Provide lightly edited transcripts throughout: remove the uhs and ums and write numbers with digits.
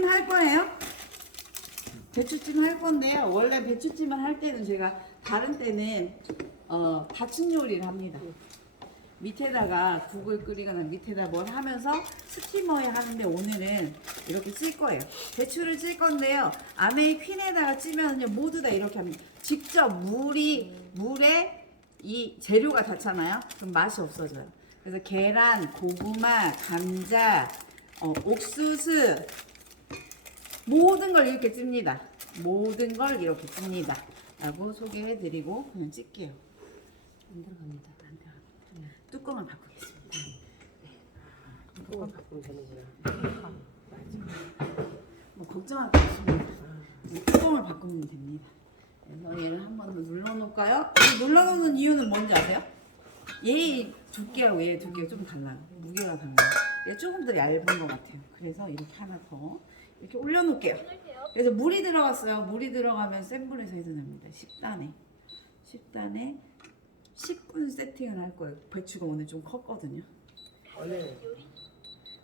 배추찜 할 거예요. 배추찜 할 건데요. 원래 배추찜을 할 때는 제가 다른 때는 다층 요리를 합니다. 밑에다가 국을 끓이거나 밑에다 뭘 하면서 스티머에 하는데 오늘은 이렇게 찔 거예요. 배추를 찔 건데요. 아메이 퀸에다가 찌면요 모두 다 이렇게 합니다. 직접 물에 이 재료가 닿잖아요. 그럼 맛이 없어져요. 그래서 계란, 고구마, 감자, 옥수수 모든 걸 이렇게 찝니다. 모든 걸 이렇게 찝니다. 라고 소개해드리고 그냥 찔게요. 안 들어갑니다. 안 들어갑니다. 뚜껑을 바꾸겠습니다. 뚜껑을 바꾸면 되는구나. 뭐 걱정할 거 없습니다. 뚜껑을 바꾸면 됩니다. 그래서 얘를 한 번 더 눌러놓을까요? 눌러놓는 이유는 뭔지 아세요? 얘 두께하고 얘 두께가 좀 달라요. 무게가 달라요. 얘 조금 더 얇은 것 같아요. 그래서 이렇게 하나 더 이렇게 올려놓을게요. 그래서 물이 들어갔어요. 물이 들어가면 센 불에서 해도 됩니다. 10단에 10분 세팅을 할 거예요. 배추가 오늘 좀 컸거든요. 원래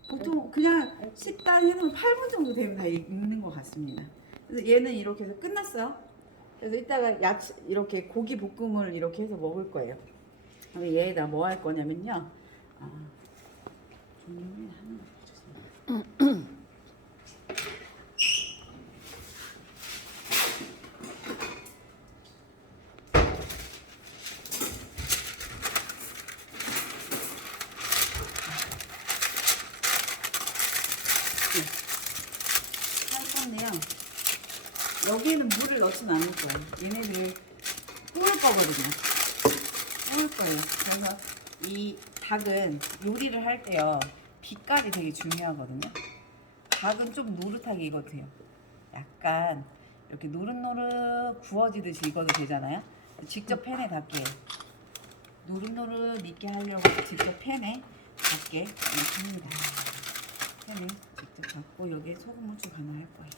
보통 그냥 10단 해놓으면 8분 정도 되면 다 익는 것 같습니다. 그래서 얘는 이렇게 해서 끝났어요. 그래서 이따가 야채 이렇게 고기 볶음을 이렇게 해서 먹을 거예요. 그럼 얘에다 뭐 할 거냐면요. 종류를 하는 거 좋습니다. 할 건데요. 여기에는 물을 넣진 않을 거예요. 얘네들 구울 거거든요. 구울 거예요. 그래서 이 닭은 요리를 할 때요. 빛깔이 되게 중요하거든요. 닭은 좀 노릇하게 익어도 돼요. 약간 이렇게 노릇노릇 구워지듯이 익어도 되잖아요. 직접 팬에 닿게 노릇노릇 익게 하려고 직접 팬에 닿게 이렇게 합니다. 팬에 직접 닿고 여기에 소금, 후추 간을 할 거예요.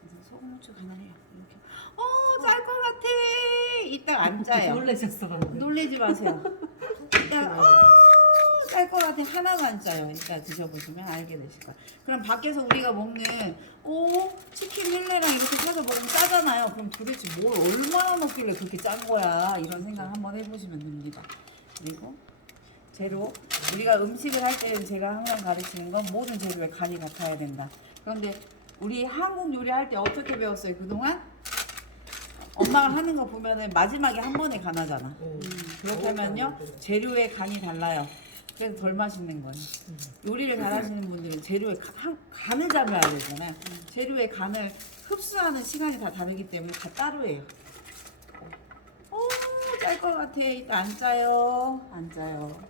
그래서 소금, 후추 간을 해요. 이렇게. 짤 것 같아. 이따 안 짜요. 놀라셨어 방금. 놀래지 마세요. 이따 짤 것 같아. 하나도 안 짜요. 이따 드셔보시면 알게 되실 거예요. 그럼 밖에서 우리가 먹는 치킨 힐레랑 이렇게 사서 먹으면 짜잖아요. 그럼 도대체 뭘 얼마나 먹길래 그렇게 짠 거야? 이런 생각 한번 해보시면 됩니다. 그리고 재료, 우리가 음식을 할 때는 제가 항상 가르치는 건 모든 재료에 간이 같아야 된다. 그런데 우리 한국 요리 할 때 어떻게 배웠어요? 그동안? 엄마가 하는 거 보면은 마지막에 한 번에 간하잖아. 그렇다면요, 재료의 간이 달라요. 그래서 덜 맛있는 거예요. 요리를 잘하시는 분들은 재료의 간을 잡아야 되잖아요. 재료의 간을 흡수하는 시간이 다 다르기 때문에 다 따로예요. 짤 것 같아. 이따 안 짜요. 안 짜요.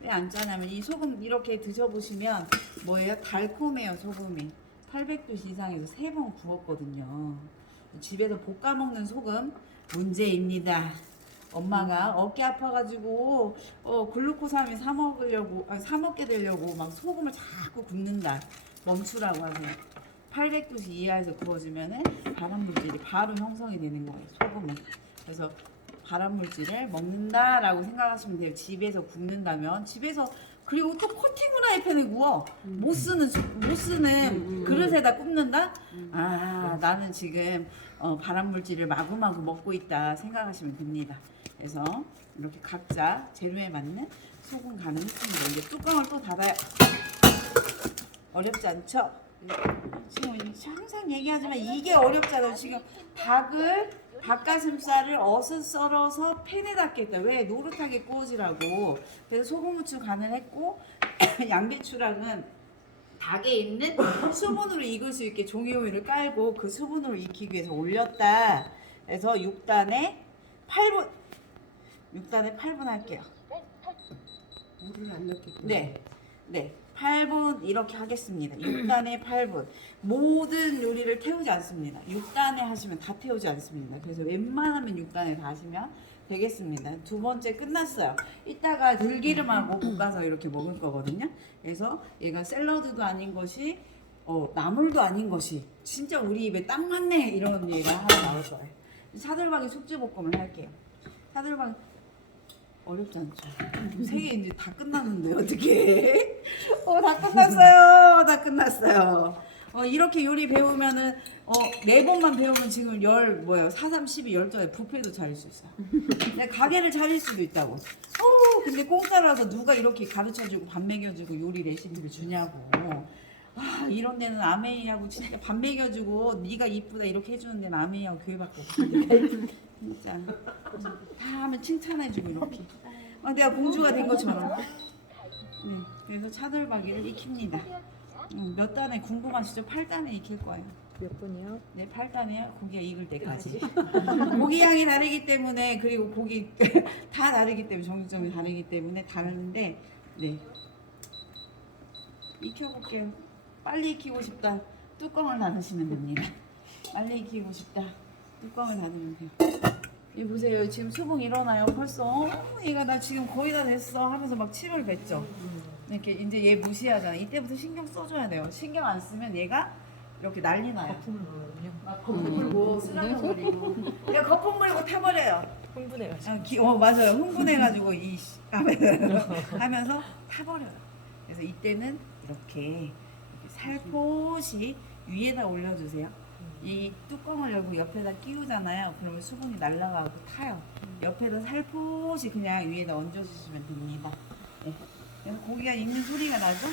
왜 안 짜냐면 이 소금 이렇게 드셔보시면 뭐예요? 달콤해요. 소금이 800도 이상에서 3번 구웠거든요. 집에서 볶아 먹는 소금 문제입니다. 엄마가 어깨 아파가지고 글루코사민 사 먹게 되려고 막 소금을 자꾸 굽는다. 멈추라고 하세요. 800도 이하에서 구워주면은 발암물질이 바로 형성이 되는 거예요. 소금은. 그래서 발암물질을 먹는다라고 생각하시면 돼요. 집에서 굽는다면 집에서. 그리고 또 코팅 후라이팬을 구워. 못 쓰는 그릇에다 굽는다. 나는 지금 발암물질을 마구마구 먹고 있다 생각하시면 됩니다. 그래서 이렇게 각자 재료에 맞는 소금 간을 했습니다. 이제 뚜껑을 또 닫아요. 어렵지 않죠? 지금 항상 얘기하지만 이게 어렵잖아요. 지금 닭가슴살을 썰어서 팬에 닿겠다. 왜? 노릇하게 구워지라고. 그래서 소금, 후추 간을 했고 양배추랑은 닭에 있는 수분으로 익을 수 있게 종이호일을 깔고 그 수분으로 익히기 위해서 올렸다. 그래서 6단에 8분 할게요. 물을 안 넣겠구나. 네. 8분 이렇게 하겠습니다. 6단에 8분. 모든 요리를 태우지 않습니다. 6단에 하시면 다 태우지 않습니다. 그래서 웬만하면 6단에 다 하시면 되겠습니다. 두 번째 끝났어요. 이따가 들기름하고 볶아서 이렇게 먹을 거거든요. 그래서 얘가 샐러드도 아닌 것이 나물도 아닌 것이 진짜 우리 입에 딱 맞네 이런 얘가 하나 나올 거예요. 차돌박이 숙주볶음을 할게요. 차돌박이 어렵지 않죠. 세 개 이제 다 끝났는데 어떻게? 다 끝났어요. 다 끝났어요. 이렇게 요리 배우면은 4번만 배우면 지금 4, 3, 12, 10전에 뷔페도 차릴 수 있어요. 내가 가게를 차릴 수도 있다고. 근데 공짜라서 누가 이렇게 가르쳐주고 밥 먹여주고 요리 레시피를 주냐고. 이런 데는 아메이하고 진짜 밥 먹여주고 네가 이쁘다 이렇게 해주는 데는 아메이하고 교회밖에 없는데 진짜 다 하면 칭찬해주고 이렇게. 내가 공주가 된 것처럼. 네, 그래서 차돌박이를 익힙니다. 몇 단에 궁금하시죠? 8단에 익힐 거예요. 몇 분이요? 네, 8단에 고기가 익을 때까지. 고기 양이 다르기 때문에 그리고 고기 다 다르기 때문에 정육점이 다르기 때문에 다른데 네. 익혀볼게요. 빨리 익히고 싶다. 뚜껑을 닫으시면 됩니다. 빨리 익히고 싶다. 뚜껑을 닫으면 돼요. 이 보세요. 지금 수긍 일어나요. 벌써 얘가 나 지금 거의 다 됐어 하면서 막 침을 뱉죠. 이렇게 이제 얘 무시하잖아. 이때부터 신경 써줘야 돼요. 신경 안 쓰면 얘가 이렇게 난리 나요. 거품을 넣으면요. 막 거품 불고 쓰러져 버리고. 얘가 거품 불고 타버려요. 흥분해가지고. 맞아요. 흥분해가지고 하면서 타버려요. 그래서 이때는 이렇게 살포시 위에다 올려주세요. 이 뚜껑을 열고 옆에다 끼우잖아요. 그러면 수분이 날아가고 타요. 옆에다 살포시 그냥 위에다 얹어주시면 됩니다. 네. 그래서 고기가 익는 소리가 나죠?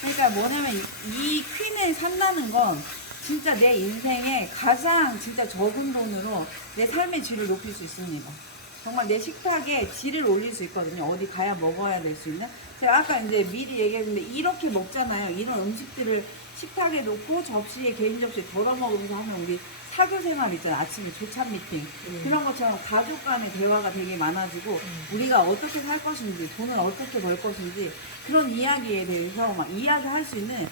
그러니까 뭐냐면 이 퀸을 산다는 건 진짜 내 인생에 가장 진짜 적은 돈으로 내 삶의 질을 높일 수 있습니다. 정말 내 식탁에 질을 올릴 수 있거든요. 어디 가야 먹어야 될 수 있는. 제가 아까 이제 미리 얘기했는데 이렇게 먹잖아요. 이런 음식들을 식탁에 놓고 접시에 개인 접시에 덜어 먹으면서 하면 우리 사교 생활 있잖아요. 아침에 조찬 미팅 그런 것처럼 가족 간의 대화가 되게 많아지고 우리가 어떻게 살 것인지 돈을 어떻게 벌 것인지 그런 이야기에 대해서 막 이야기할 수 있는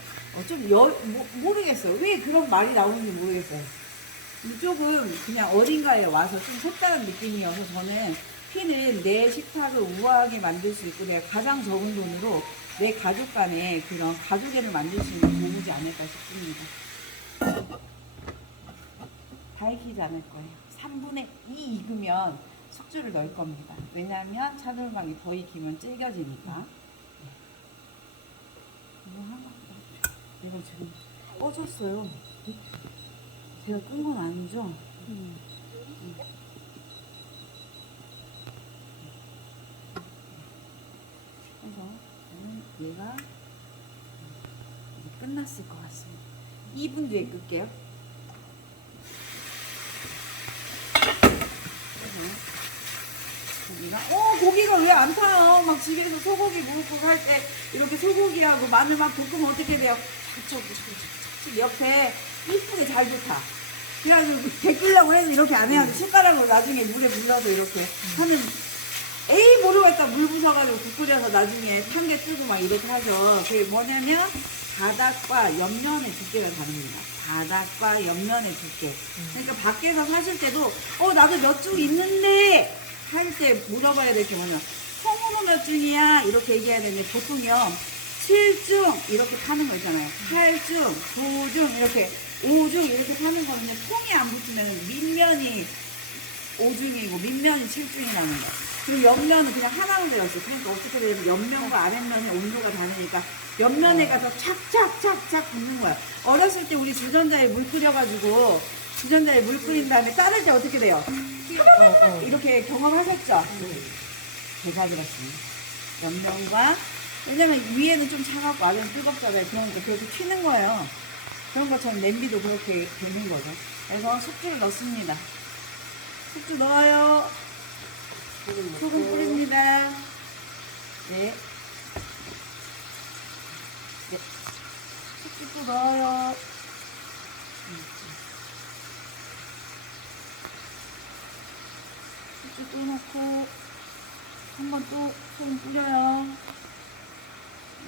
모르겠어요. 왜 그런 말이 나오는지 모르겠어요. 이쪽은 그냥 어딘가에 와서 좀 색다른 느낌이어서 저는 퀸은 내 식탁을 우아하게 만들 수 있고 내가 가장 적은 돈으로 내 가족 간에 그런 가족애를 만들 수 있는 도구지 않을까 싶습니다. 다 익히지 않을 거예요. 3분의 2 익으면 숙주를 넣을 겁니다. 왜냐하면 차돌박이 더 익히면 질겨지니까. 이거 하나 내가 지금 꺼졌어요. 제가 끈 건 아니죠? 그래서 저는 얘가 이제 끝났을 것 같습니다. 2분 뒤에 끌게요. 고기가 왜 안 타요? 막 집에서 소고기 무국국 할 때 이렇게 소고기하고 마늘 막 볶으면 어떻게 돼요? 착착 옆에 이쁘게 잘 좋다. 그래가지고 데끼려고 해서 이렇게 안 해야 돼. 숟가락으로 나중에 물에 물러서 이렇게 하면 에이 모르겠다. 물 부숴가지고 국 끓여서 나중에 탄게 뜨고 막 이렇게 하죠. 그게 뭐냐면 바닥과 옆면의 두께가 다릅니다. 바닥과 옆면의 두께. 그러니까 밖에서 사실 때도 나도 몇 중 있는데 할 때 물어봐야 될 게 뭐냐. 통으로 몇 중이야? 이렇게 얘기해야 되는데 보통요 7중 이렇게 파는 거 있잖아요. 8중, 9중 이렇게 5중 이렇게 파는 거는요. 통이 안 붙으면 밑면이 5중이고 밑면이 7중이 나는 거예요. 그리고 옆면은 그냥 하나로 되어 있어요. 그러니까 어떻게 되냐면 옆면과 아랫면의 온도가 다르니까 옆면에 가서 착착착착 붙는 거예요. 어렸을 때 우리 주전자에 물 끓여가지고 주전자에 물 끓인 다음에 자를 때 어떻게 돼요? 이렇게 경험하셨죠? 제가 그렇습니다. 옆면과 왜냐면 위에는 좀 차갑고 아래는 뜨겁잖아요. 그러니까 그렇게 튀는 거예요. 그런 것처럼 냄비도 그렇게 되는 거죠. 그래서 숙주를 넣습니다. 숙주 넣어요. 소금 뿌립니다. 네. 네. 숙주 또 넣어요. 숙주 또 넣고 한 번 또 소금 뿌려요.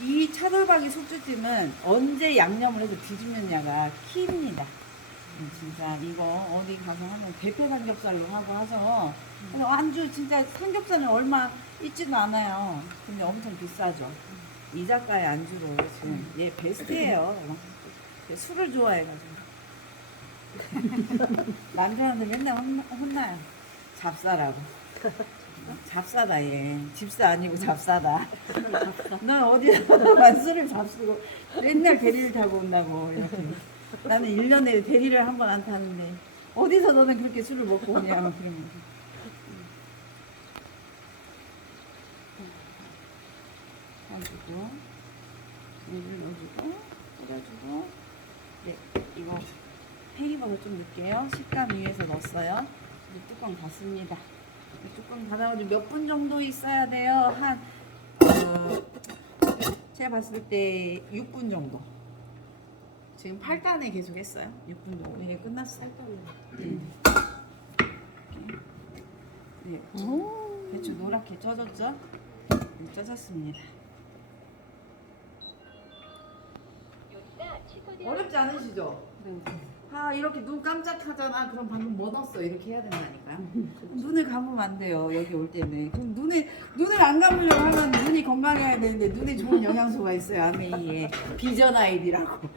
이 차돌박이 숙주찜은 언제 양념을 해서 뒤집느냐가 키입니다. 진짜 이거 어디 가서 하면 대패 삼겹살로 하고 하죠. 그래서 안주 진짜 삼겹살은 얼마 있지도 않아요. 근데 엄청 비싸죠. 이 작가의 안주로 지금 얘 베스트예요. 술을 좋아해가지고 남편한테 맨날 혼나요. 잡사라고. 잡사다 얘. 집사 아니고 잡사다. 넌 어디서 만수를 잡수고 맨날 대리를 타고 온다고 이렇게. 나는 1년에 대리를 한 번 안 타는데 어디서 너는 그렇게 술을 먹고 오냐 막 그러면. 넣어주고 물을 넣어주고 뿌려주고. 네, 이거 팽이버섯 좀 넣을게요. 식감 위해서 넣었어요. 이제 뚜껑 닫습니다. 뚜껑 닫아가지고 몇 분 정도 있어야 돼요? 제가 봤을 때 6분 정도. 지금 8단에 계속 했어요. 6분 정도. 이게 끝났어요. 네. 네. 배추 노랗게 쪄졌죠? 네, 쪄졌습니다. 어렵지 않으시죠? 아 이렇게 눈 깜짝하잖아. 그럼 방금 뭐 넣었어? 이렇게 해야 된다니까요. 눈을 감으면 안 돼요. 여기 올 때는. 그럼 눈을 안 감으려고 하면 눈이 건강해야 되는데 눈에 좋은 영양소가 있어요. 아메이에 비전 아이디라고.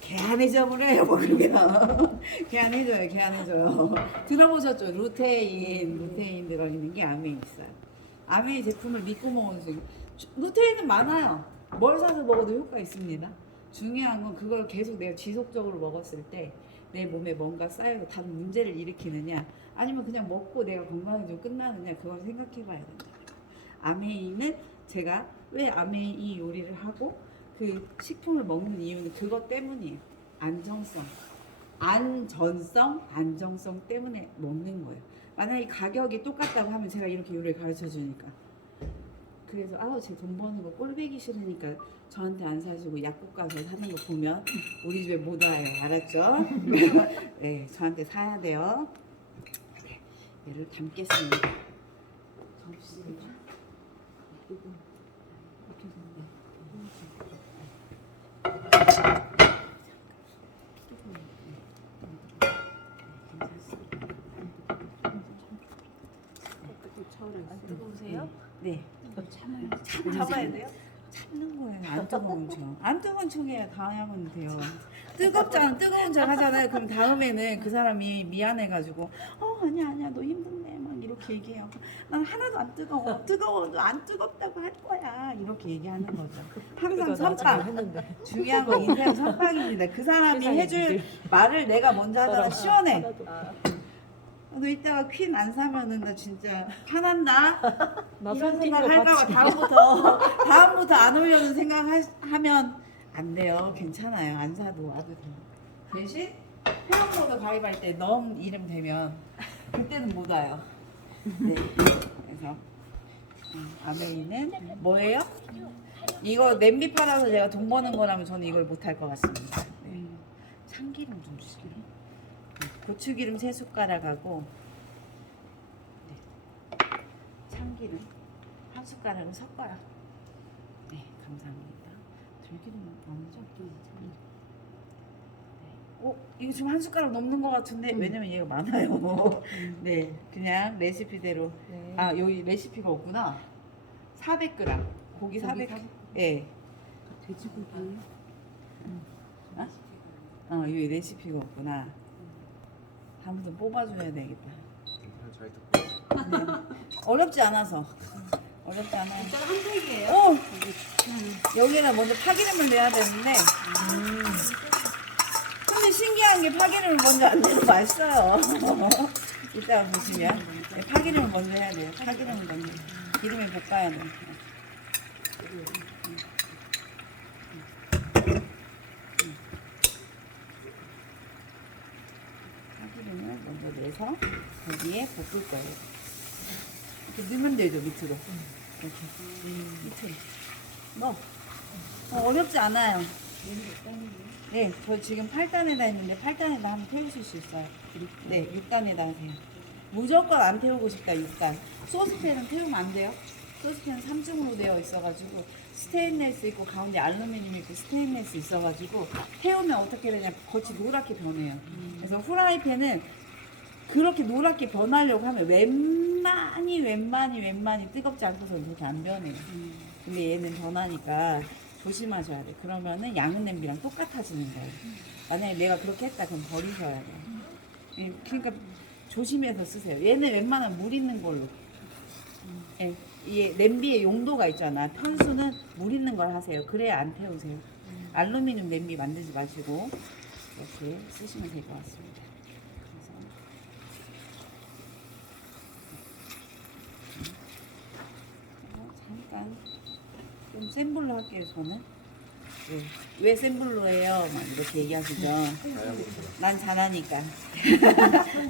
개안해져버려요. 뭐 그러면 개안해져요. 들어보셨죠? 루테인 들어있는 게 아메이 있어요. 아메이 제품을 믿고 먹어도 돼요. 루테인은 많아요. 뭘 사서 먹어도 효과 있습니다. 중요한 건 그걸 계속 내가 지속적으로 먹었을 때 내 몸에 뭔가 쌓여서 다른 문제를 일으키느냐 아니면 그냥 먹고 내가 건강해지고 끝나느냐 그걸 생각해 봐야 된다. 아메이는 제가 왜 아메이 요리를 하고 그 식품을 먹는 이유는 그것 때문이에요. 안정성 때문에 먹는 거예요. 만약에 가격이 똑같다고 하면 제가 이렇게 요리를 가르쳐 주니까 그래서 제 돈 버는 거 꼴배기 싫으니까 저한테 안 사시고 약국 가서 사는 거 보면 우리 집에 못 와요. 알았죠? 네, 저한테 사야 돼요. 네, 얘를 담겠습니다. 접시를 이렇게 안 뜨거우세요? 네. 잡아야 돼요? 참는 거예요. 안 뜨거운 척. 안 뜨거운 척해야 다음하면 돼요. 뜨거운 척 하잖아요. 그럼 다음에는 그 사람이 미안해가지고 아니야 너 힘든데 막 이렇게 얘기해요. 난 하나도 안 뜨거워도 안 뜨겁다고 할 거야 이렇게 얘기하는 거죠. 항상 선빵. 했는데. 중요한 건 인생 선빵입니다. 그 사람이 해줄 말을 내가 먼저 하다가 시원해. 너 이따가 퀸 안 사면은 나 진짜 화난다. 나 이런 손 띄고 생각할까봐 같이. 다음부터 안 오려는 생각하면 안 돼요. 괜찮아요. 안 사도 와도 돼요. 대신 회원모드 가입할 때 넘 이름 되면 그때는 못 와요. 네. 그래서 아메이는 뭐예요? 이거 냄비 팔아서 제가 돈 버는 거라면 저는 이걸 못 할 것 같습니다. 네. 참기름 좀 주세요. 고추기름 3숟가락하고 참기름 1숟가락을 섞어요. 네, 감사합니다. 들기름은 아니죠? 이거 지금 1숟가락 넘는 것 같은데 왜냐면 얘가 많아요. 네, 그냥 레시피대로. 네. 여기 레시피가 없구나. 400g 고기 400. 예. 돼지고기. 여기 레시피가 없구나. 다음부터 뽑아줘야 되겠다. 잘 듣고 어렵지 않아서. 어렵지 않아요. 진짜 한팩이에요? 여기는 먼저 파기름을 내야 되는데. 근데 신기한 게 파기름을 먼저 안 내도 맛있어요. 이따가 보시면. 네, 파기름을 먼저 해야 돼요. 파기름을 먼저. 기름에 볶아야 돼요. 파기름을 먼저 내서 거기에 볶을 거예요. 이렇게 넣으면 되죠, 밑으로. 이렇게. 밑으로. 어렵지 않아요. 네, 저 지금 8단에다 했는데 8단에다 한번 태우실 수 있어요. 네, 6단에다 하세요. 무조건 안 태우고 싶다, 6단. 소스팬은 태우면 안 돼요. 소스팬은 3중으로 되어 있어가지고 스테인레스 있고 가운데 알루미늄 있고 스테인레스 있어가지고 태우면 어떻게 되냐, 겉이 노랗게 변해요. 그래서 후라이팬은 그렇게 노랗게 변하려고 하면 웬만히 뜨겁지 않고서 그렇게 안 변해요. 근데 얘는 변하니까 조심하셔야 돼. 그러면은 양은 냄비랑 똑같아지는 거예요. 만약에 내가 그렇게 했다 그럼 버리셔야 돼요. 그러니까 조심해서 쓰세요. 얘는 웬만하면 물 있는 걸로. 예, 이게 냄비의 용도가 있잖아. 편수는 물 있는 걸 하세요. 그래야 안 태우세요. 알루미늄 냄비 만들지 마시고 이렇게 쓰시면 될 것 같습니다. 잠깐 좀 센 불로 할게요. 저는 왜 센 불로 해요? 막 이렇게 얘기하시죠. 난 잘하니까.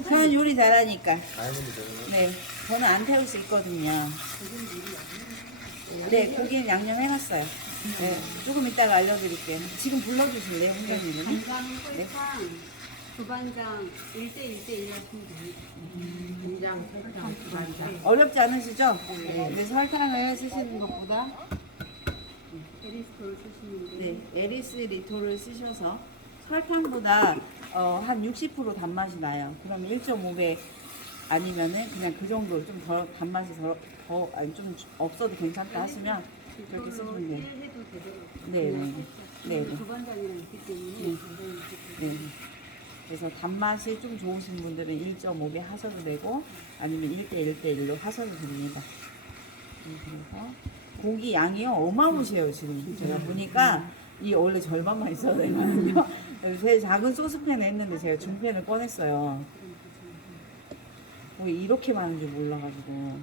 저는 요리 잘하니까. 네, 저는 안 태울 수 있거든요. 네, 고기는 양념 해놨어요. 네, 조금 이따가 알려드릴게요. 지금 불러주실래요, 훈장님은? 간장, 설탕, 두반장 1대1대1 하시면 됩니다. 간장, 설탕, 두반장. 어렵지 않으시죠? 네. 근데 설탕을 쓰시는 것보다 에리스토를 쓰시면 네, 돼요. 에리스 리토를 쓰셔서 설탕보다 한 60% 단맛이 나요. 그럼 1.5배 아니면은 그냥 그 정도 좀 더 단맛이 아니 좀 없어도 괜찮다 하시면 그렇게 이걸로 쓰시면 돼요. 1 해도 되더라고요. 네, 네, 네. 두반장이랑 있기 때문에 네. 굉장히 좋거든요. 네. 그래서 단맛이 좀 좋으신 분들은 1.5배 하셔도 되고 아니면 1대1대1로 하셔도 됩니다. 그래서 고기 양이요 어마무시해요 지금 제가 보니까 이 원래 절반만 있어야 되거든요. 그래서 제일 작은 소스팬에 했는데 제가 중팬을 꺼냈어요. 뭐 이렇게 많은 줄 몰라가지고.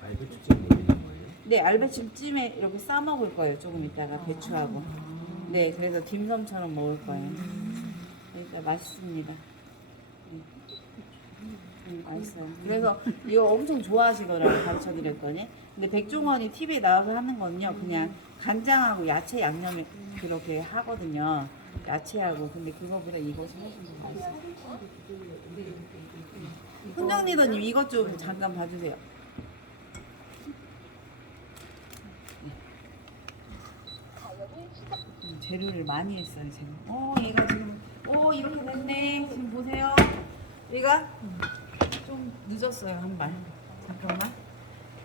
알배추찜 올리는 거예요? 네, 알배추찜에 이렇게 싸 먹을 거예요. 조금 이따가 배추하고. 네, 그래서 딤섬처럼 먹을 거예요. 그러니까 맛있습니다. 맛있어요. 그래서 이거 엄청 좋아하시더라고요. 가르쳐 드렸더니. 근데 백종원이 TV에 나와서 하는 거는요, 그냥 간장하고 야채 양념을 그렇게 하거든요. 야채하고. 근데 그거보다 이것이 훨씬 더 맛있어요. 훈정리더님 이것 좀 잠깐 봐주세요. 재료를 많이 했어요 지금. 얘가 지금 이렇게 됐네. 지금 보세요. 얘가 좀 늦었어요 한 발. 잠깐만.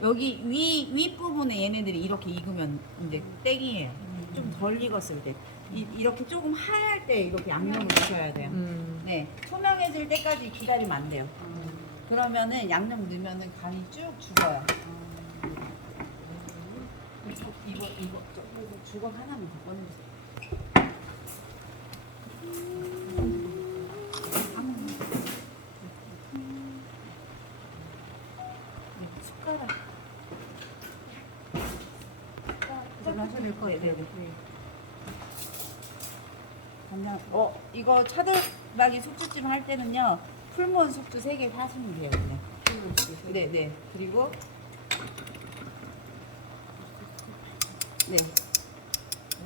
여기 위 부분에 얘네들이 이렇게 익으면 이제 땡이에요. 좀 덜 익었을 때. 이렇게 조금 하얄 때 이렇게 양념을 주셔야 돼요. 네, 투명해질 때까지 기다리면 안 돼요. 그러면은 양념 넣으면은 간이 쭉 죽어요. 이거 주걱 하나만 더 꺼내주세요. 숟가락. 하셔도 될 거예요. 네. 간장. 이거 차돌박이 숙주찜 할 때는요, 풀무원 숙주 3개 사시면 돼요. 네, 네. 그리고 네.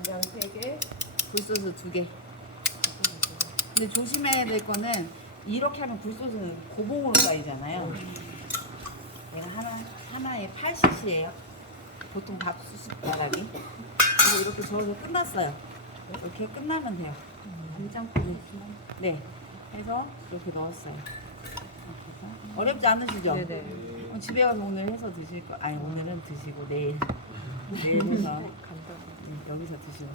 간장 3개, 굴소스 2개. 근데 조심해야 될 거는 이렇게 하면 굴소스는 고봉으로 쌓이잖아요. 내가 하나에 80cc예요. 보통 밥숟가락이. 그래서 이렇게 저어서 끝났어요. 이렇게 끝나면 돼요. 간장국이 네. 해서 이렇게 넣었어요. 이렇게 해서. 어렵지 않으시죠? 네네. 집에 가서 오늘 해서 드실 거. 아니 오늘은 드시고 내일 해서 여기서 드시고.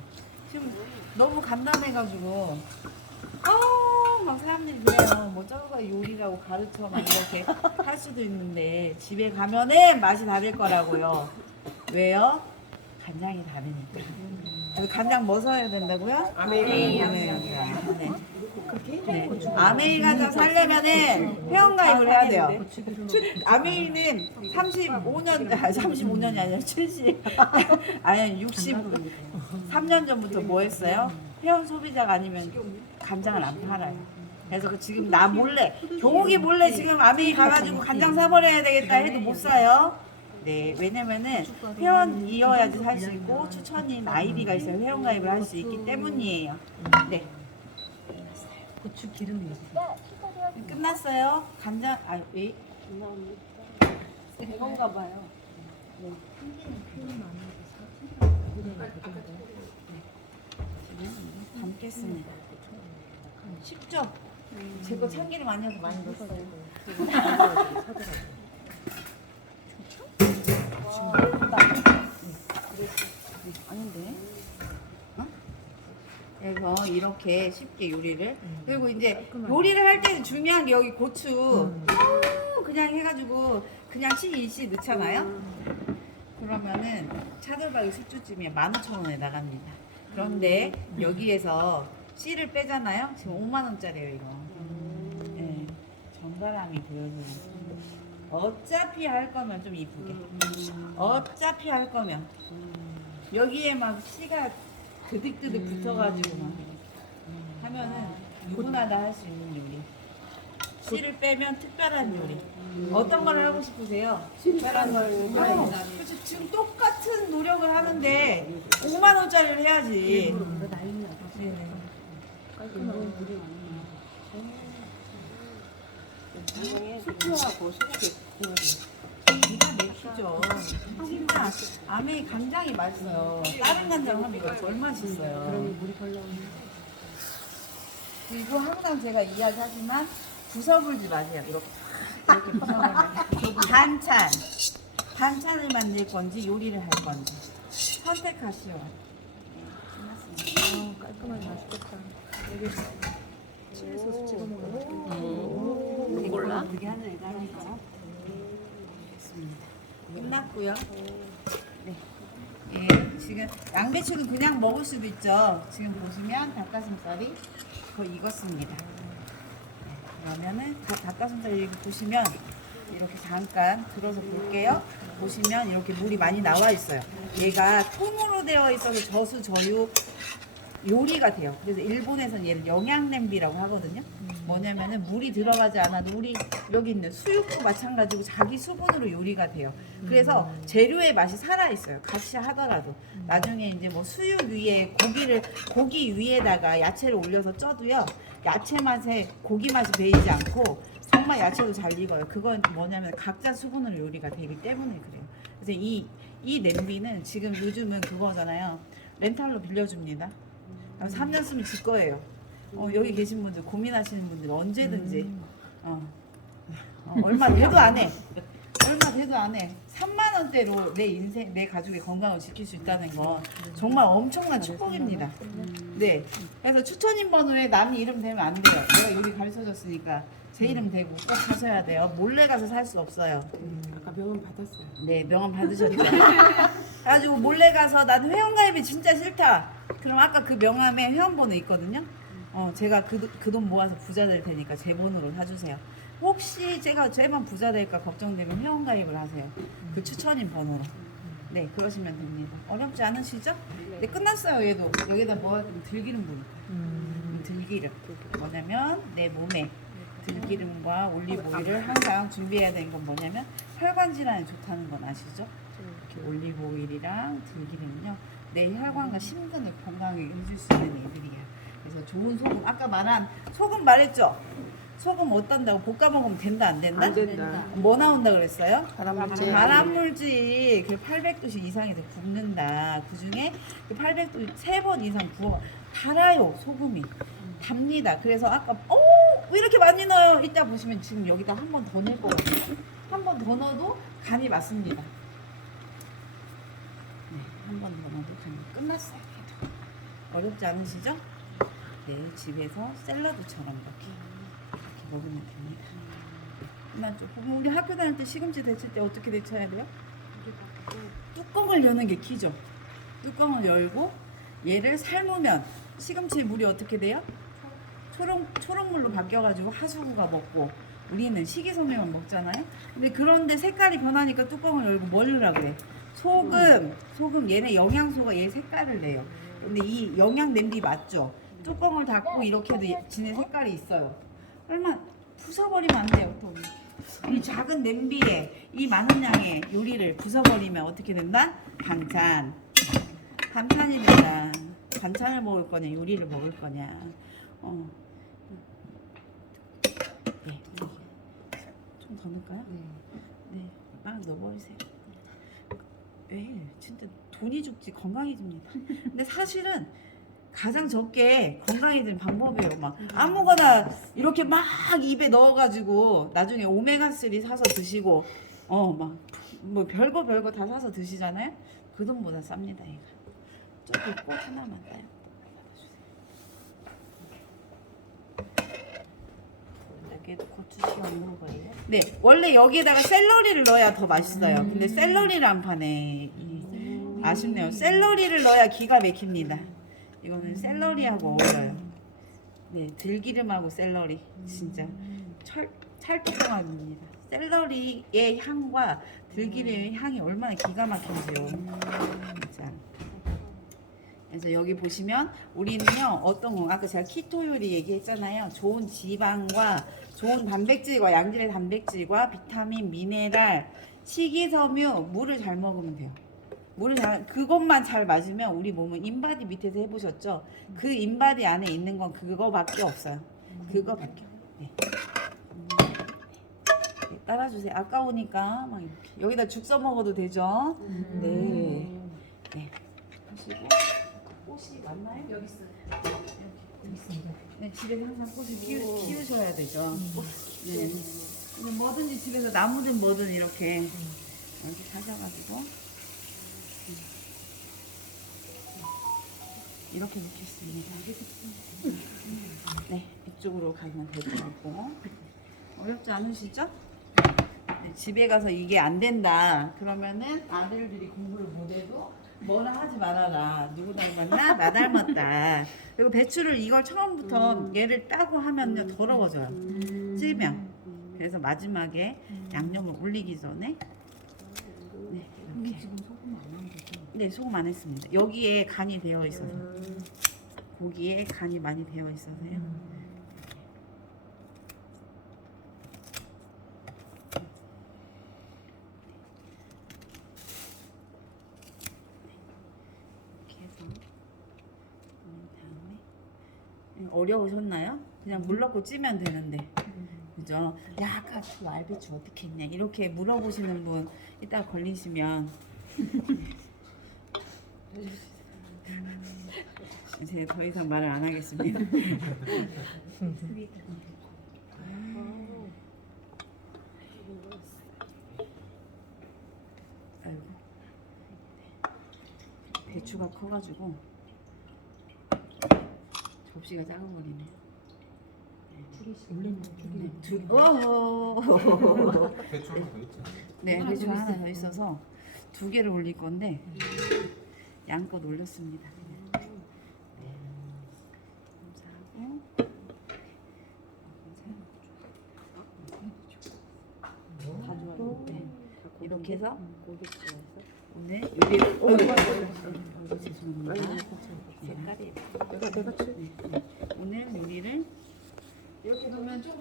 지금 너무 간단해가지고 막 사람들이 그래요. 뭐 저거 요리라고 가르쳐 막 이렇게 할 수도 있는데 집에 가면은 맛이 다를 거라고요. 왜요? 간장이 다르니까. 간장 뭐 써야 된다고요? 아메리카노. 네. 아메리카노 살려면은 회원가입을 해야 돼요. 아메리는 35년이 아니라 70, 아니 63년 전부터 뭐 했어요? 회원 소비자가 아니면 간장을 안 팔아요. 그래서 지금 나 몰래, 종욱이 몰래 지금 아메리 가가지고 간장 사버려야 되겠다 해도 못 사요. 네, 왜냐면은 회원이어야지 살 수 있고 추천인 아이디가 있어요. 회원가입을 할 수 있기 때문이에요. 네. 고추 기름이 끝났어요. 간장, 왜? 이건가 봐요. 담겠습니다. 쉽죠? 제 거 참기름 아니어서 많이 넣었어요. 아닌데? 그래서 이런 이렇게 쉽게 요리를. 그리고 이제 요리를 할 때는 중요한 게 여기 고추 그냥 해가지고 그냥 일시 넣잖아요. 그러면은 차돌박이 숙주찜이 15,000원에 나갑니다. 그런데 여기에서 씨를 빼잖아요. 지금 5만 원짜리예요 이거. 네, 정갈함이 보여줘요. 어차피 할 거면 좀 이쁘게. 어차피 할 거면 여기에 막 씨가 드득드득 붙어가지고 막 하면은 누구나 다 할 수 있는 요리. 씨를 빼면 특별한 요리. 어떤 걸 하고 싶으세요? 특별한 걸 그렇죠. 지금 똑같은 노력을 하는데 5만 원짜리를 해야지. 네. 숙주하고 소고기 기가 막히죠. 진짜 아메 간장이 맛있어요. 다른 간장 하면 이거 덜 맛있어요. 물이 덜 나오네. 그리고 항상 제가 이야기하지만 부숴불지 마세요. 이렇게 부숴불면 반찬을 만들 건지 요리를 할 건지 선택하시오. 깔끔하게 맛있겠다. 여기 칠리 소스 찍어 먹으면 몰라? 그게 하나 애가 하니까. 끝났고요. 네. 예, 지금 양배추는 그냥 먹을 수도 있죠. 지금 보시면 닭가슴살이 거의 익었습니다. 네, 그러면은 그 닭가슴살 이렇게 보시면 이렇게 잠깐 들어서 볼게요. 보시면 이렇게 물이 많이 나와 있어요. 얘가 통으로 되어 있어서 저수 저유 요리가 돼요. 그래서 일본에서는 얘를 영양 냄비라고 하거든요. 뭐냐면은 물이 들어가지 않아도 우리 여기 있는 수육도 마찬가지고 자기 수분으로 요리가 돼요. 그래서 재료의 맛이 살아 있어요. 같이 하더라도 나중에 이제 뭐 수육 위에 고기 위에다가 야채를 올려서 쪄도요. 야채 맛에 고기 맛이 배이지 않고 정말 야채도 잘 익어요. 그건 뭐냐면 각자 수분으로 요리가 되기 때문에 그래요. 그래서 이 냄비는 지금 요즘은 그거잖아요. 렌탈로 빌려줍니다. 3년 쓰면 질 거예요. 여기 계신 분들 고민하시는 분들 언제든지 얼마 돼도 안 해. 얼마 돼도 안 해. 3만 원대로 내 인생, 내 가족의 건강을 지킬 수 있다는 건 정말 엄청난 축복입니다. 네. 그래서 추천인 번호에 남 이름 되면 안 돼요. 내가 여기 가르쳐줬으니까 제 이름 대고 꼭 가셔야 돼요. 몰래 가서 살 수 없어요. 아까 병원 받았어요. 네, 명함 받으셨죠? 그래가지고 몰래 가서 나는 회원가입이 진짜 싫다. 그럼 아까 그 명함에 회원번호 있거든요. 제가 그 돈 모아서 부자 될 테니까 제 번호로 사주세요. 혹시 제만 부자 될까 걱정되면 회원가입을 하세요. 그 추천인 번호로. 네, 그러시면 됩니다. 어렵지 않으시죠? 네, 끝났어요. 얘도 여기다 뭐 들기름 부을까요? 들기름. 뭐냐면 내 몸에 들기름과 올리브오일을 항상 준비해야 되는 건 뭐냐면 혈관 질환에 좋다는 건 아시죠? 이렇게 올리브오일이랑 들기름은요 내 혈관과 심근을 건강하게 해줄 수 있는 애들이에요. 그래서 좋은 소금, 아까 말한 소금 말했죠? 소금 어떤다고 볶아 먹으면 된다 안 된다? 안 된다. 뭐 나온다 그랬어요? 발암물질. 발암물질. 그 800도씨 이상에서 굽는다. 그 중에 그 800도 3번 이상 구워 달아요. 소금이 답니다. 그래서 아까 왜 이렇게 많이 넣어요? 이따 보시면 지금 여기다 한 번 더 넣을 거거든요. 한 번 더 넣어도 간이 맞습니다. 네, 한 번 더 넣어도 간이 끝났어요. 얘도. 어렵지 않으시죠? 네, 집에서 샐러드처럼 이렇게 먹으면 됩니다. 끝났죠? 그럼 우리 학교 다닐 때 시금치 데칠 때 어떻게 데쳐야 돼요? 뚜껑을 여는 게 키죠. 뚜껑을 열고 얘를 삶으면 시금치의 물이 어떻게 돼요? 초록물로 바뀌어가지고 하수구가 먹고 우리는 식이섬유만 먹잖아요. 근데 그런데 색깔이 변하니까 뚜껑을 열고 뭘 넣으라 그래? 소금 얘네 영양소가 얘 색깔을 내요. 근데 이 영양 냄비 맞죠? 뚜껑을 닫고 이렇게 해도 지네 색깔이 있어요. 얼마 부숴버리면 안 돼요. 또. 이 작은 냄비에 이 많은 양의 요리를 부숴버리면 어떻게 된다? 반찬이 된다. 반찬을 먹을 거냐 요리를 먹을 거냐. 네. 좀 더 넣을까요? 네. 막 넣어버리세요. 왜? 진짜 돈이 죽지 건강해집니다. 근데 사실은 가장 적게 건강해지는 방법이에요. 막 아무거나 이렇게 막 입에 넣어가지고 나중에 오메가3 사서 드시고 막 뭐 별거 다 사서 드시잖아요. 그 돈보다 쌉니다. 얘가. 저기 꽃 하나만 따요. 여기에도 고추 씌워놓은 거예요? 네, 원래 여기에다가 샐러리를 넣어야 더 맛있어요. 근데 샐러리를 안 파네. 아쉽네요. 샐러리를 넣어야 기가 막힙니다. 이거는 샐러리하고 어울려요. 네, 들기름하고 샐러리 진짜 찰떡궁합입니다. 샐러리의 향과 들기름의 향이 얼마나 기가 막힌지요. 진짜. 그래서 여기 보시면 우리는요 어떤 거 아까 제가 키토 요리 얘기했잖아요. 좋은 지방과 좋은 단백질과 양질의 단백질과 비타민, 미네랄, 식이섬유, 물을 잘 먹으면 돼요. 그것만 잘 맞으면 우리 몸은 인바디 밑에서 해보셨죠? 그 인바디 안에 있는 건 그거밖에 없어요. 그거밖에. 네. 네, 따라주세요. 아까우니까 막 이렇게 여기다 죽 써 먹어도 되죠? 네. 네. 하시고 꽃이 맞나요? 여기 있어요. 여기 있습니다. 네, 집에 항상 꽃을 키우셔야 되죠. 네. 근데 뭐든지 집에서 나무든 뭐든 이렇게 사셔가지고 이렇게 놓겠습니다. 네, 이쪽으로 가면 될 것 같고 어렵지 않으시죠? 네, 집에 가서 이게 안 된다 그러면은 아들들이 공부를 못해도 뭐라 하지 말아라. 누구 닮았나? 나 닮았다. 그리고 배추를 이걸 처음부터 얘를 따고 하면요 더러워져요. 찌면. 그래서 마지막에 양념을 올리기 전에 네, 이렇게. 지금 소금 안한 거죠? 네, 소금 안 했습니다. 여기에 간이 되어 있어서 고기에 간이 많이 되어 있어서요. 이렇게 해서 넣은 다음에 어려우셨나요? 그냥 물 넣고 찌면 되는데. 그죠? 야, 아까 그 알배추 어떻게 했냐? 이렇게 물어보시는 분 이따 걸리시면 이제 더 이상 말을 안 하겠습니다. 아이고. 배추가 커가지고 접시가 작아버리네. 오호. 배추 하나 더 있잖아. 네, 배추 하나 더 있어서 2개를 올릴 건데 양껏 올렸습니다. 감사하고 네, 이렇게 해서 오늘 요리를 죄송합니다. 색깔이 내가 칠. 오늘 요리를 이렇게 놓으면 좀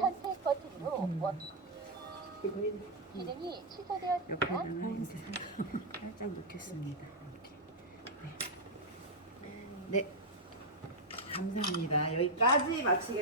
선택 버튼으로 기능이 취소되었습니다. 옆에는 이제 살짝 놓겠습니다. 이렇게. 네. 네. 감사합니다. 여기까지 마치겠습니다.